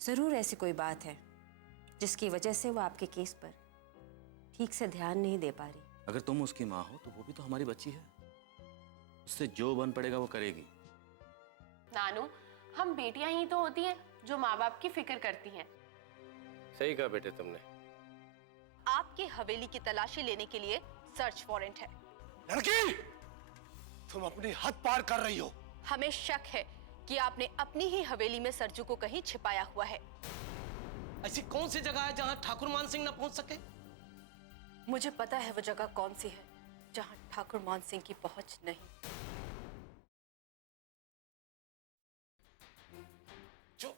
जरूर ऐसी कोई बात है जिसकी वजह से वो आपके केस पर ठीक से ध्यान नहीं दे पा रही। अगर तुम उसकी माँ हो तो वो भी तो हमारी बच्ची है, उससे जो बन पड़ेगा वो करेगी। नानू, हम बेटियां ही तो होती हैं जो माँ बाप की फिक्र करती हैं। सही कहा बेटे तुमने। आपकी हवेली की तलाशी लेने के लिए सर्च वारंट है। लड़की, तुम अपनी हद पार कर रही हो। हमें शक है कि आपने अपनी ही हवेली में सरजू को कहीं छिपाया हुआ है। ऐसी कौन सी जगह है जहां ठाकुर मान सिंह न पहुंच सके? मुझे पता है वो जगह कौन सी है जहां ठाकुर मान सिंह की पहुंच नहीं। जो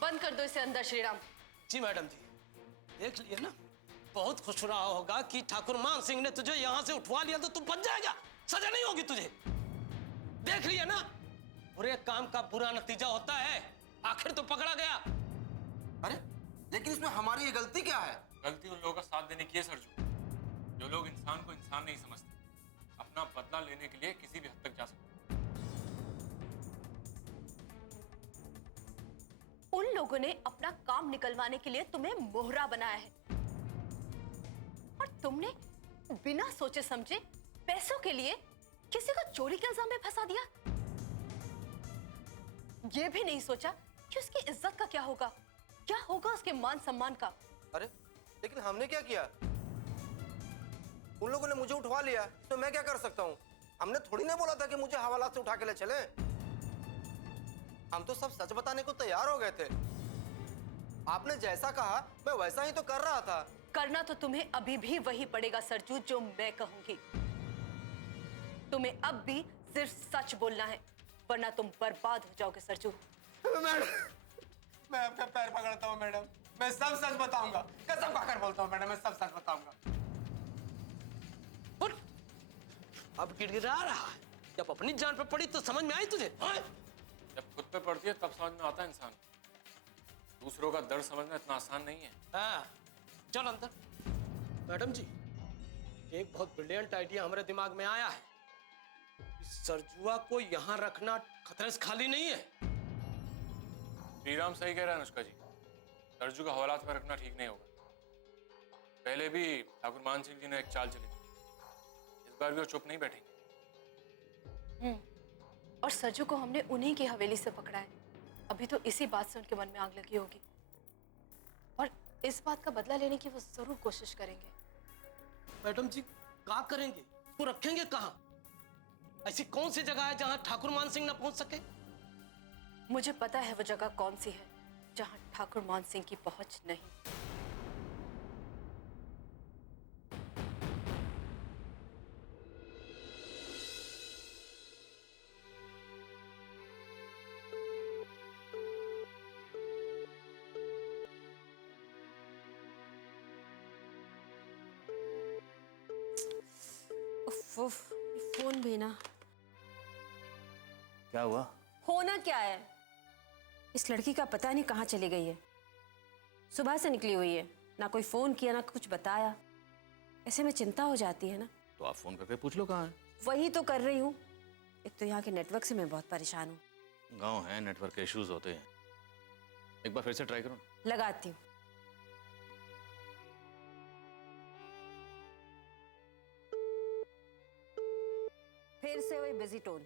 बंद कर दो इसे अंदर श्रीराम। जी मैडम जी, देख लिए ना, बहुत खुश रहा होगा कि ठाकुर मान सिंह ने तुझे यहां से उठवा लिया तो तू बच जाएगा, सजा नहीं होगी तुझे। देख लिया ना, बुरे काम का बुरा नतीजा होता है, आखिर तो पकड़ा गया। अरे लेकिन इसमें हमारी ये गलती क्या है? गलती उन लोगों का साथ देने की है सरजू, जो लोग इंसान को इंसान नहीं समझते, अपना बदला लेने के लिए किसी भी हद तक जा सकते। उन लोगों ने अपना काम निकलवाने के लिए तुम्हें मोहरा बनाया है और तुमने बिना सोचे समझे पैसों के लिए किसी को चोरी के इल्जाम में फंसा दिया। यह भी नहीं सोचा कि उसकी इज्जत का क्या होगा, क्या होगा उसके मान सम्मान का। अरे लेकिन हमने क्या किया? उन लोगों ने मुझे उठवा लिया, तो मैं क्या कर सकता हूँ? हमने थोड़ी ना बोला था कि मुझे हवालात से उठा के ले चले। हम तो सब सच बताने को तैयार हो गए थे। आपने जैसा कहा मैं वैसा ही तो कर रहा था। करना तो तुम्हें अभी भी वही पड़ेगा सरजू, जो मैं कहूंगी। तुम्हें अब भी सिर्फ सच बोलना है, वरना तुम बर्बाद हो जाओगे सरजू। मैडम, मैं आपका पैर पकड़ता हूँ मैडम, मैं सब सच बताऊंगा, कसम खाकर बोलता हूँ मैडम, मैं सब सच बताऊंगा। अब गिड़गिड़ा रहा है, जब अपनी जान पे पड़ी तो समझ में आई तुझे? जब खुद पे पड़ती है तब समझ में आता है इंसान, दूसरों का दर्द समझना इतना आसान नहीं है। हाँ, चल अंदर। मैडम जी, एक बहुत ब्रिलियंट आइडिया हमारे दिमाग में आया है। सरजुआ को यहाँ रखना खतरे से खाली नहीं है। श्रीराम सही कह रहा है अनुष्का जी, सरजू का हवालात में रखना ठीक नहीं होगा। पहले भी ठाकुर मान सिंह जी ने एक चाल चली थी, इस बार भी वो चुप नहीं बैठेंगे। और सरजू को हमने उन्हीं की हवेली से पकड़ा है। अभी तो इसी बात से उनके मन में आग लगी होगी और इस बात का बदला लेने की वो जरूर कोशिश करेंगे। मैडम जी, क्या करेंगे? वो रखेंगे कहाँ? ऐसी कौन सी जगह है जहां ठाकुर मान सिंह न पहुंच सके? मुझे पता है वो जगह कौन सी है जहां ठाकुर मान सिंह की पहुंच नहीं। उफ, फोन भी ना। क्या हुआ? होना क्या है, इस लड़की का पता नहीं कहाँ चली गई है। सुबह से निकली हुई है, ना कोई फोन किया ना कुछ बताया। ऐसे में चिंता हो जाती है ना। तो आप फोन करके पूछ लो कहाँ है। वही तो कर रही हूँ। एक तो यहाँ के नेटवर्क से मैं बहुत परेशान हूँ। गांव है, नेटवर्क के इश्यूज होते हैं। एक बार फिर से ट्राई करो। लगाती हूँ। फिर से वही बिजी टोन।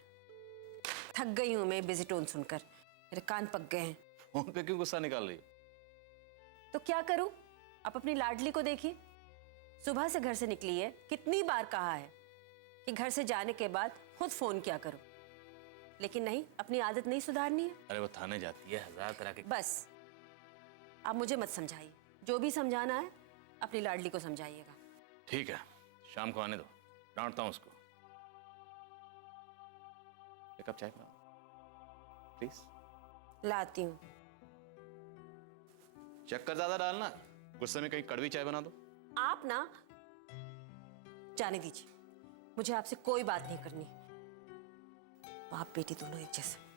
थक गई हूं मैं बिजी टोन सुनकर, मेरे कान पक गए हैं। फोन पे क्यों गुस्सा निकाल रही हो? तो क्या करूं? आप अपनी लाडली को देखिए, सुबह से घर से निकली है, कितनी बार कहा है कि घर से जाने के बाद खुद फोन किया करो, लेकिन नहीं, अपनी आदत नहीं सुधारनी है। अरे वो थाने जाती है, 1000 तरह के। बस आप मुझे मत समझाइए, जो भी समझाना है अपनी लाडली को समझाइएगा। ठीक है, शाम को आने दो, डांटता हूं उसको। एक कप चाय बनाओ प्लीज। लाती हूँ। चक्कर ज्यादा डालना, गुस्से में कहीं कड़वी चाय बना दो। आप ना जाने दीजिए, मुझे आपसे कोई बात नहीं करनी। बाप बेटी दोनों एक जैसे।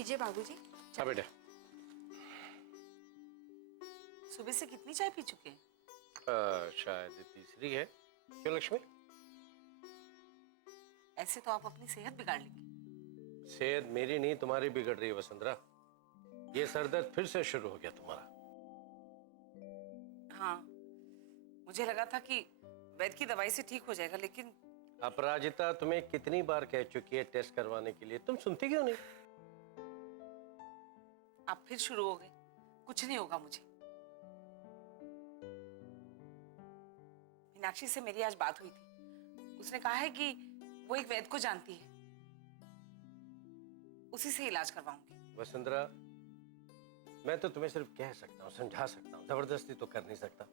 लीजिए बाबूजी। हाँ बेटा। सुबह से कितनी चाय पी चुके हैं? शायद तीसरी है। क्यों लक्ष्मी? ऐसे तो आप अपनी सेहत बिगाड़ लेंगे। सेहत मेरी नहीं तुम्हारी बिगड़ रही है वसुंधरा। ये सरदर्द फिर से शुरू हो गया तुम्हारा। हाँ, मुझे लगा था कि वैद्य की दवाई से ठीक हो जाएगा, लेकिन अपराजिता तुम्हें कितनी बार कह चुकी है टेस्ट करवाने के लिए, तुम सुनती क्यों नहीं? आप फिर शुरू हो गए। कुछ नहीं होगा मुझे। मीनाक्षी से मेरी आज बात हुई थी। उसने कहा है कि वो एक वैद्य को जानती है, उसी से इलाज करवाऊंगी। वसुंधरा, मैं तो तुम्हें सिर्फ कह सकता हूँ, समझा सकता हूँ, जबरदस्ती तो कर नहीं सकता।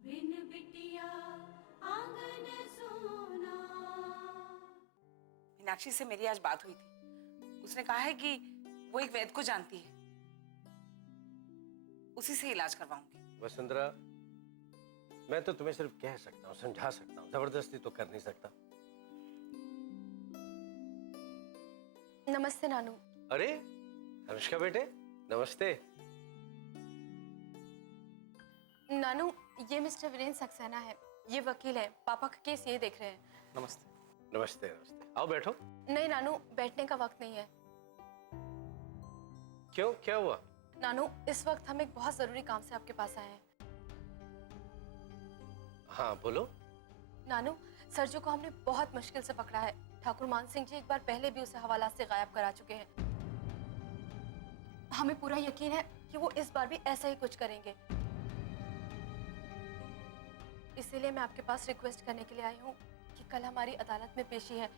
बिन बिटिया आंगन सोना। मीनाक्षी से मेरी आज बात हुई थी। उसने कहा है कि वो एक वैद्य को जानती है, उसी से इलाज करवाऊंगी। वसुंधरा, मैं तो तुम्हें सिर्फ कह सकता हूँ, समझा सकता हूँ, जबरदस्ती तो कर नहीं सकता। नमस्ते नानू। अरे अनुष्का बेटे, नमस्ते। नानू, ये मिस्टर वीरेंद्र सक्सेना है, ये वकील है, पापा का केस ये देख रहे हैं। नमस्ते। नमस्ते नमस्ते, आओ बैठो। नहीं नानू, बैठने का वक्त नहीं है। क्यों, क्या हुआ? नानू, इस वक्त हम एक बहुत जरूरी काम से आपके पास आए हैं। हाँ बोलो। नानू, सरजू को हमने बहुत मुश्किल से पकड़ा है। ठाकुर मान सिंह जी एक बार पहले भी उसे हवालात से गायब करा चुके हैं। हमें पूरा यकीन है कि वो इस बार भी ऐसा ही कुछ करेंगे। इसीलिए मैं आपके पास रिक्वेस्ट करने के लिए आई हूँ कि कल हमारी अदालत में पेशी है।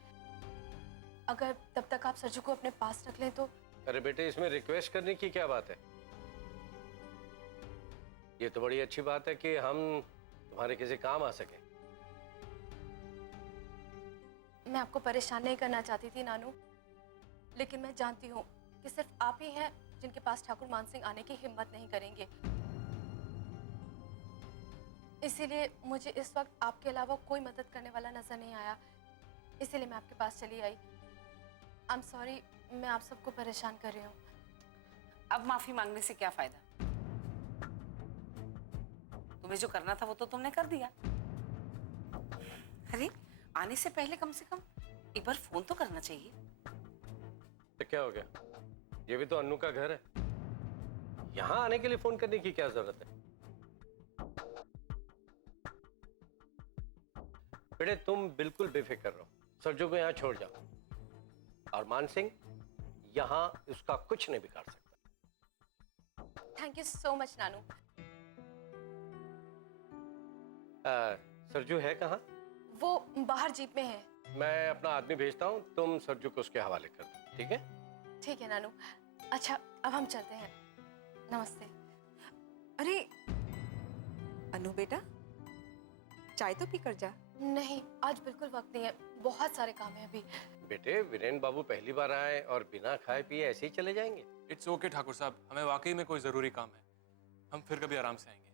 अगर तब तक आप सरजू को अपने पास रख लें तो। अरे बेटे, इसमें रिक्वेस्ट करने की क्या बात है? ये तो बड़ी अच्छी बात है कि हम तुम्हारे किसी काम आ सके। मैं आपको परेशान नहीं करना चाहती थी नानू, लेकिन मैं जानती हूँ कि सिर्फ आप ही हैं जिनके पास ठाकुर मान सिंह आने की हिम्मत नहीं करेंगे। इसीलिए मुझे इस वक्त आपके अलावा कोई मदद करने वाला नजर नहीं आया, इसीलिए मैं आपके पास चली आई। आई एम सॉरी, मैं आप सबको परेशान कर रही हूँ। अब माफी मांगने से क्या फायदा? तुम्हें जो करना था वो तो तुमने कर दिया। अरे आने से पहले कम से कम एक बार फोन तो करना चाहिए। तो क्या हो गया? ये भी तो अन्नू का घर है, यहाँ आने के लिए फोन करने की क्या जरूरत है? बेटे तुम बिल्कुल बेफिक्र रहो, सरजू को यहाँ छोड़ जाओ, और मान सिंह यहाँ उसका कुछ नहीं बिगाड़ सकता। थैंक यू सो मच नानू। सरजू है कहाँ? वो बाहर जीप में है। मैं अपना आदमी भेजता हूँ, तुम सरजू को उसके हवाले कर दो, ठीक है? ठीक है नानू। अच्छा, अब हम चलते हैं। नमस्ते। अरे अनु बेटा, चाय तो पी कर जा। नहीं, आज बिल्कुल वक्त नहीं है, बहुत सारे काम है अभी। बेटे वीरेन बाबू पहली बार आए और बिना खाए पिए ऐसे ही चले जाएंगे? इट्स ओके ठाकुर साहब, हमें वाकई में कोई जरूरी काम है, हम फिर कभी आराम से आएंगे।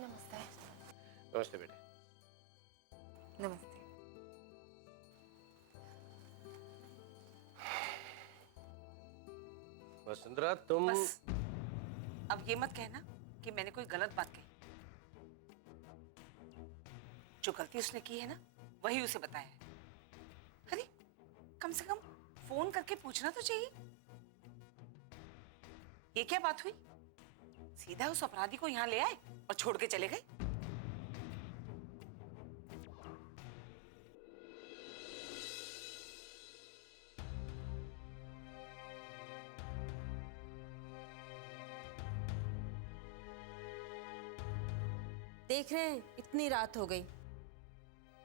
नमस्ते। नमस्ते बेटे। नमस्ते। वसुंधरा तुम बस अब ये मत कहना कि मैंने कोई गलत बात कही। जो गलती उसने की है ना, वही उसे बताया है। अरे कम से कम फोन करके पूछना तो चाहिए। ये क्या बात हुई? सीधा उस अपराधी को यहाँ ले आए और छोड़ के चले गए। देख रहे हैं इतनी रात हो गई,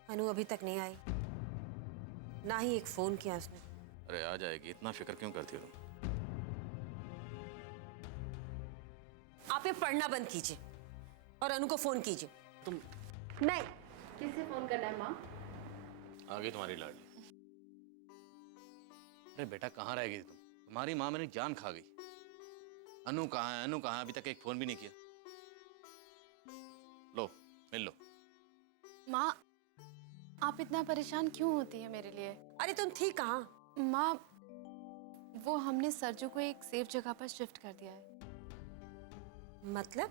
अनु अभी तक नहीं आई, ना ही एक फोन किया उसने। अरे आ जाएगी, इतना फिक्र क्यों करती हो तुम? आप ये पढ़ना बंद कीजिए और अनु को फोन कीजिए। तुम नहीं, किसे फोन करना है माँ? आ गई तुम्हारी लाडली। अरे बेटा कहाँ रह गई तुम? तुम्हारी माँ मेरी जान खा गई। अनु कहाँ है, अनु कहाँ है? अभी तक एक फोन भी नहीं किया। लो मिल लो। माँ, आप इतना परेशान क्यों होती है मेरे लिए? अरे तुम थी कहाँ? माँ, वो हमने सरजू को एक सेफ जगह पर शिफ्ट कर दिया है। मतलब?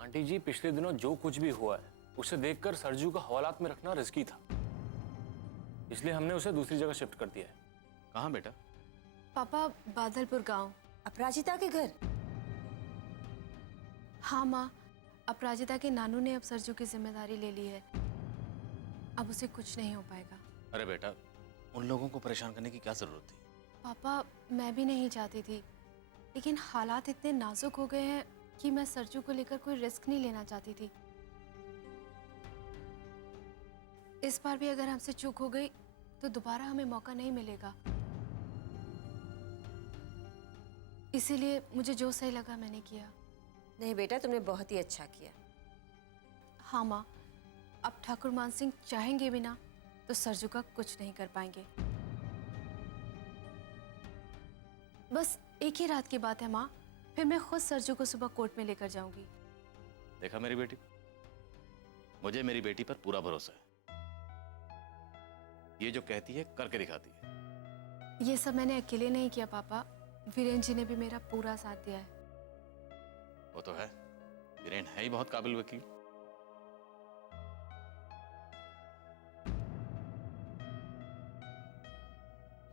आंटी जी, पिछले दिनों जो कुछ भी हुआ है उसे देखकर सरजू को हवालात में रखना रिस्की था, इसलिए हमने उसे दूसरी जगह शिफ्ट कर दिया है। कहाँ बेटा? पापा, बादलपुर गांव। अपराजिता के घर? हाँ माँ, अपराजिता के नानू ने अब सरजू की जिम्मेदारी ले ली है। अब उसे कुछ नहीं हो पाएगा। अरे बेटा, उन लोगों को परेशान करने की क्या जरूरत थी? पापा, मैं भी नहीं चाहती थी, लेकिन हालात इतने नाजुक हो गए हैं कि मैं सरजू को लेकर कोई रिस्क नहीं लेना चाहती थी। इस बार भी अगर हमसे चूक हो गई तो दोबारा हमें मौका नहीं मिलेगा। इसीलिए मुझे जो सही लगा मैंने किया। नहीं बेटा, तुमने बहुत ही अच्छा किया। हाँ माँ, अब ठाकुर मान सिंह चाहेंगे भी ना तो सरजू का कुछ नहीं कर पाएंगे। बस एक ही रात की बात है माँ, फिर मैं खुद सरजू को सुबह कोर्ट में लेकर जाऊंगी। देखा मेरी बेटी, मुझे मेरी बेटी पर पूरा भरोसा है। ये जो कहती है करके दिखाती है। ये सब मैंने अकेले नहीं किया पापा, वीरेन जी ने भी मेरा पूरा साथ दिया है। वो तो है, वीरेन है ही बहुत काबिल वकील।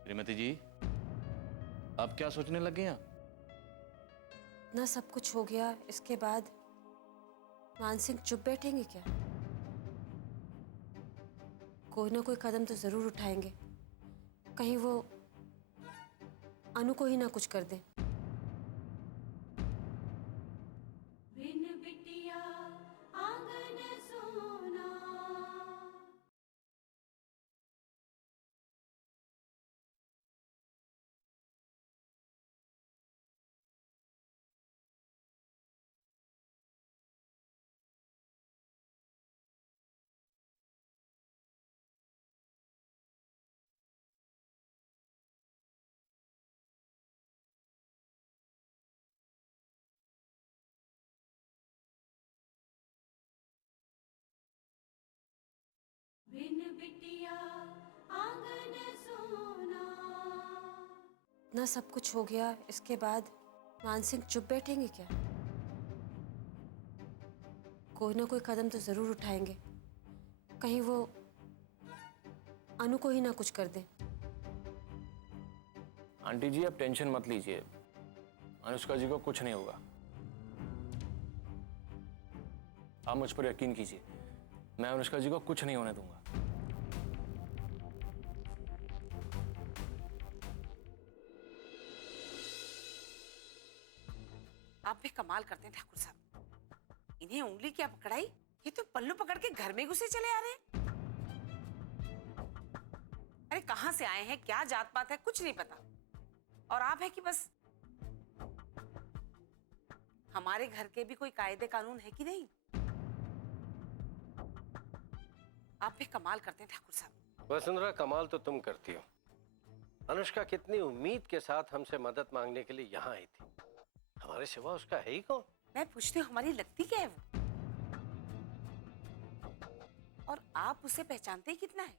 श्रीमती जी, अब क्या सोचने लग गए आप? इतना सब कुछ हो गया, इसके बाद मान सिंह चुप बैठेंगे क्या? कोई ना कोई कदम तो जरूर उठाएंगे, कहीं वो अनु को ही ना कुछ कर दे। बिन बिटिया आंगन सोना। बिन बिटिया आंगन सोना। इतना सब कुछ हो गया, इसके बाद मान सिंह चुप बैठेंगे क्या? कोई ना कोई कदम तो जरूर उठाएंगे, कहीं वो अनु को ही ना कुछ कर दे। आंटी जी, आप टेंशन मत लीजिए, अनुष्का जी को कुछ नहीं होगा। आप मुझ पर यकीन कीजिए, मैं अनुष्का जी को कुछ नहीं होने दूंगा। आप भी कमाल करते हैं ठाकुर साहब, इन्हें उंगली क्या पकड़ाई, ये तो पल्लू पकड़ के घर में घुसे चले आ रहे हैं। अरे कहां से आए हैं, क्या जात पात है, कुछ नहीं पता, और आप है कि बस हमारे घर के भी कोई कायदे कानून है कि नहीं। आप भी कमाल करते हैं ठाकुर साहब। वसुंधरा, कमाल तो तुम करती हो। अनुष्का कितनी उम्मीद के साथ हमसे मदद मांगने के लिए यहाँ आई थी, हमारे सिवा उसका है ही कौन? मैं पूछती हूँ, हमारी लगती क्या है वो, और आप उसे पहचानते ही कितना है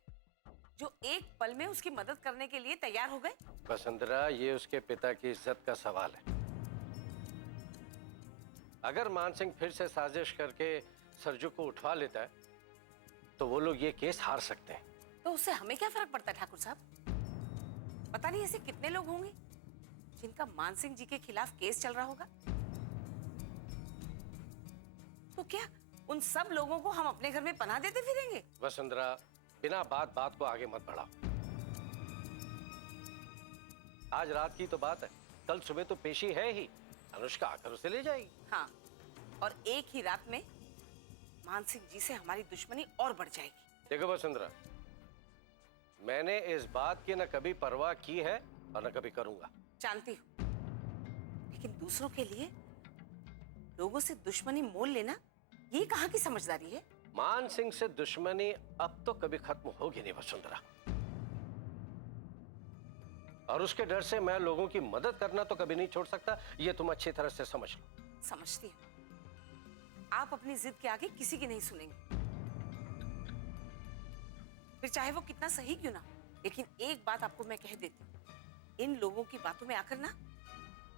जो एक पल में उसकी मदद करने के लिए तैयार हो गए। वसुंधरा, ये उसके पिता की इज्जत का सवाल है। अगर मान सिंह फिर से साजिश करके सरजू को उठवा लेता है तो वो लोग ये केस हार सकते हैं। तो उससे हमें क्या फर्क पड़ता है ठाकुर साहब? पता नहीं ऐसे कितने लोग होंगे जिनका मान सिंह जी के खिलाफ केस चल रहा होगा। तो क्या उन सब लोगों को हम अपने घर में पनाह देते फिरेंगे? वसुंधरा, बिना बात बात को आगे मत बढ़ाओ। आज रात की तो बात है, कल सुबह तो पेशी है ही, अनुष्का आकर उसे ले जाएगी। हाँ, और एक ही रात में मान सिंह जी से हमारी दुश्मनी और बढ़ जाएगी। देखो वसुंधरा, मैंने इस बात की न कभी परवाह की है और न कभी करूंगा। जानती हूँ, लेकिन दूसरों के लिए लोगों से दुश्मनी मोल लेना ये कहाँ की समझदारी है? मान सिंह से दुश्मनी अब तो कभी खत्म होगी नहीं वसुंधरा, और उसके डर से मैं लोगों की मदद करना तो कभी नहीं छोड़ सकता, ये तुम अच्छी तरह से समझ लो। समझती हूँ, आप अपनी जिद के आगे किसी की नहीं सुनेंगे, फिर चाहे वो कितना सही क्यों ना। लेकिन एक बात आपको मैं कह देती हूँ, इन लोगों की बातों में आकर ना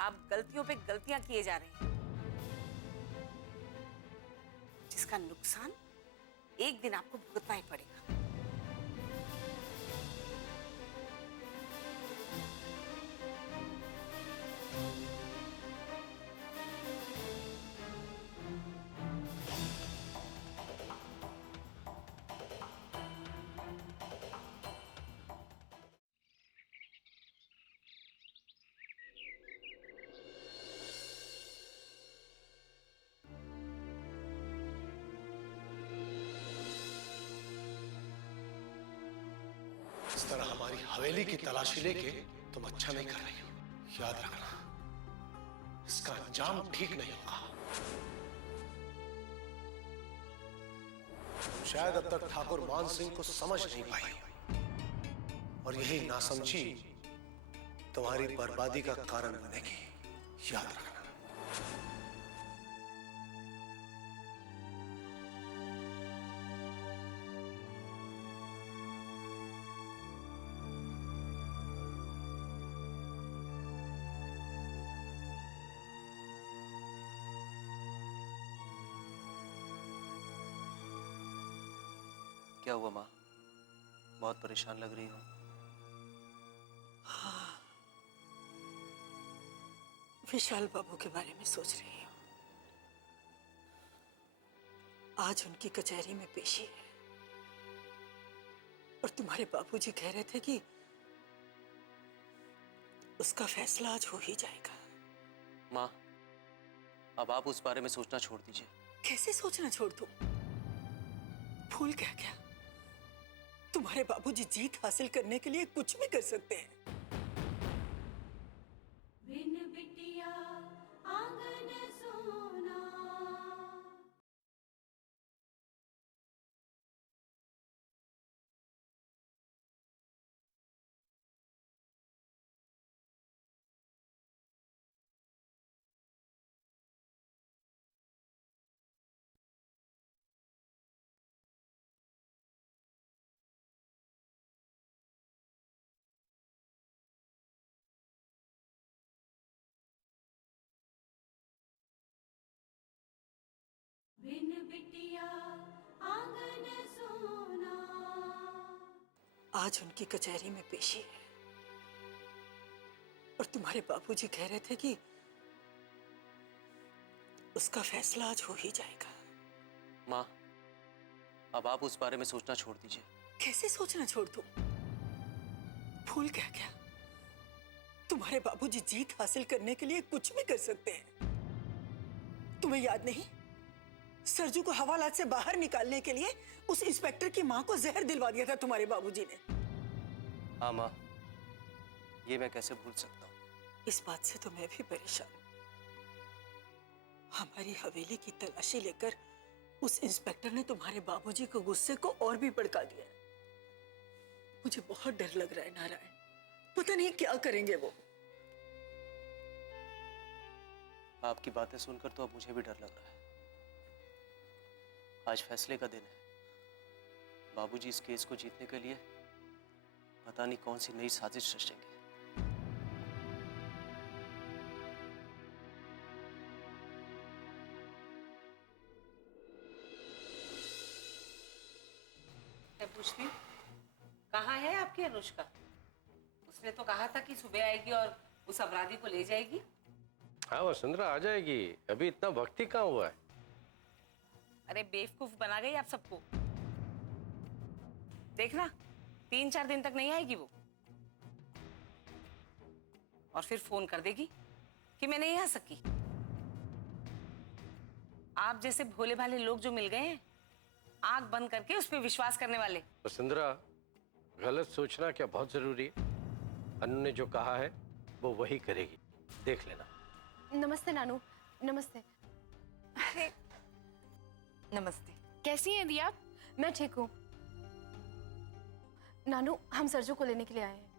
आप गलतियों पे गलतियां किए जा रहे हैं, जिसका नुकसान एक दिन आपको भुगतना ही पड़ेगा। इस तरह हमारी हवेली की तलाशी लेके तुम अच्छा नहीं कर रही हो। याद रखना, इसका अंजाम ठीक नहीं होगा। शायद अब तक ठाकुर मान सिंह को समझ नहीं पाई हो, और यही नासमझी तुम्हारी बर्बादी का कारण बनेगी। याद रखना। क्या हुआ माँ? बहुत परेशान लग रही हो। विशाल बाबू के बारे में सोच रही हूँ। आज उनकी कचहरी में पेशी है और तुम्हारे बाबूजी कह रहे थे कि उसका फैसला आज हो ही जाएगा। माँ, अब आप उस बारे में सोचना छोड़ दीजिए। कैसे सोचना छोड़ दूं? भूल क्या तुम्हारे बाबूजी जीत हासिल करने के लिए कुछ भी कर सकते हैं। बिन बिटिया आंगन सोना। बिन बिटिया आंगन सोना। आज उनकी कचहरी में पेशी है और तुम्हारे बाबूजी कह रहे थे कि उसका फैसला आज हो ही जाएगा। माँ, अब आप उस बारे में सोचना छोड़ दीजिए। कैसे सोचना छोड़ दूं? भूल क्या तुम्हारे बाबूजी जीत हासिल करने के लिए कुछ भी कर सकते हैं। तुम्हें याद नहीं, सरजू को हवालात से बाहर निकालने के लिए उस इंस्पेक्टर की मां को जहर दिलवा दिया था तुम्हारे बाबूजी ने। हाँ माँ, ये मैं कैसे भूल सकता हूँ। इस बात से तो मैं भी परेशान हूं। हमारी हवेली की तलाशी लेकर उस इंस्पेक्टर ने तुम्हारे बाबूजी को गुस्से को और भी भड़का दिया। मुझे बहुत डर लग रहा है नारायण, पता नहीं क्या करेंगे वो। आपकी बातें सुनकर तो अब मुझे भी डर लग रहा है। आज फैसले का दिन है। बाबूजी इस केस को जीतने के लिए पता नहीं कौन सी नई साजिश रचेंगे। मैं पूछती हूँ, कहाँ है आपकी अनुष्का? उसने तो कहा था कि सुबह आएगी और उस अपराधी को ले जाएगी। हाँ वसुंधरा आ जाएगी, अभी इतना वक्त ही कहाँ हुआ है। अरे बेवकूफ बना गई आप सबको। देखना 3-4 दिन तक नहीं आएगी वो, और फिर फोन कर देगी कि मैं नहीं आ सकी। आप जैसे भोले भाले लोग जो मिल गए हैं आंख बंद करके उस पर विश्वास करने वाले। वसुंधरा, गलत सोचना क्या बहुत जरूरी है? अनु ने जो कहा है वो वही करेगी, देख लेना। नमस्ते नानू। नमस्ते। अरे नमस्ते। कैसी हैं दी आप? मैं ठीक हूँ नानू, हम सरजू को लेने के लिए आए हैं।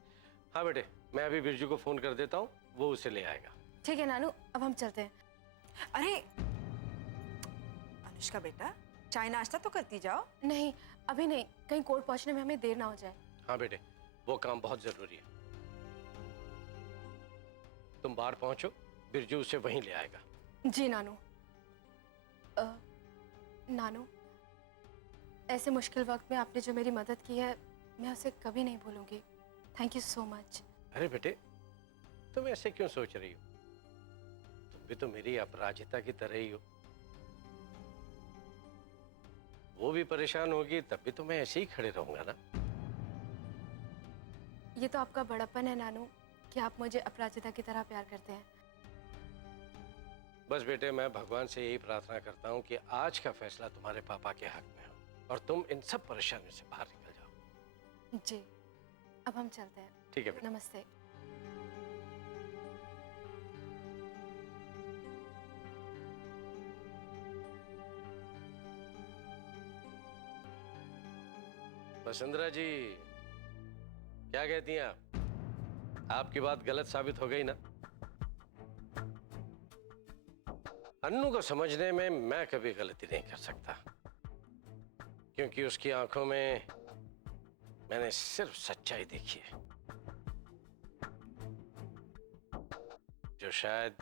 हाँ बेटे, मैं अभी बिरजू को फोन कर देता हूँ, वो उसे ले आएगा। ठीक है नानू, अब हम चलते हैं। अरे अनुष्का बेटा, चाय नाश्ता तो करती जाओ। नहीं अभी नहीं, कहीं कोर्ट पहुंचने में हमें देर ना हो जाए। हाँ बेटे, वो काम बहुत जरूरी है। तुम बाहर पहुंचो, बिरजू उसे वहीं ले आएगा। जी नानू। नानू, ऐसे मुश्किल वक्त में आपने जो मेरी मदद की है, मैं उसे कभी नहीं भूलूंगी। Thank you so much. अरे बेटे, तुम ऐसे क्यों सोच रही हो? तुम भी तो मेरी अपराजिता की तरह ही हो। वो भी परेशान होगी तब भी तो मैं ऐसे ही खड़े रहूंगा ना। ये तो आपका बड़प्पन है नानू कि आप मुझे अपराजिता की तरह प्यार करते हैं। बस बेटे, मैं भगवान से यही प्रार्थना करता हूँ कि आज का फैसला तुम्हारे पापा के हक में हो और तुम इन सब परेशानियों से बाहर निकल जाओ। जी, अब हम चलते हैं। ठीक है बेटा। नमस्ते। वसुंधरा जी, क्या कहती हैं आप? आपकी बात गलत साबित हो गई ना? अन्नू को समझने में मैं कभी गलती नहीं कर सकता, क्योंकि उसकी आंखों में मैंने सिर्फ सच्चाई देखी है, जो शायद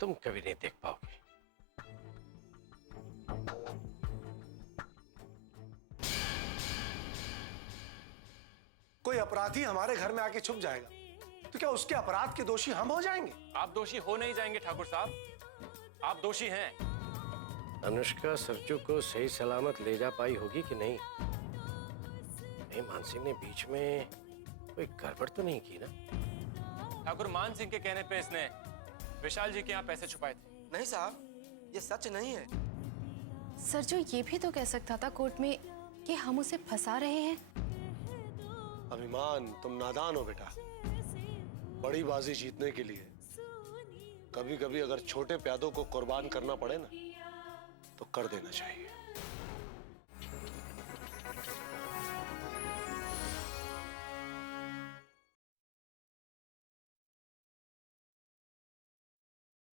तुम कभी नहीं देख पाओगे। कोई अपराधी हमारे घर में आके छुप जाएगा तो क्या उसके अपराध के दोषी हम हो जाएंगे? आप दोषी हो नहीं जाएंगे ठाकुर साहब, आप दोषी हैं। अनुष्का सरजू को सही सलामत ले जा पाई होगी कि नहीं? नहीं, मान सिंह ने बीच में कोई गड़बड़ तो नहीं की ना? ठाकुर मान सिंह के कहने पे इसने विशाल जी के यहाँ पैसे छुपाए थे। नहीं साहब, ये सच नहीं है। सरजू ये भी तो कह सकता था कोर्ट में कि हम उसे फंसा रहे हैं। अभिमान, तुम नादान हो बेटा। बड़ी बाजी जीतने के लिए कभी कभी अगर छोटे प्यादों को कुर्बान करना पड़े ना, तो कर देना चाहिए।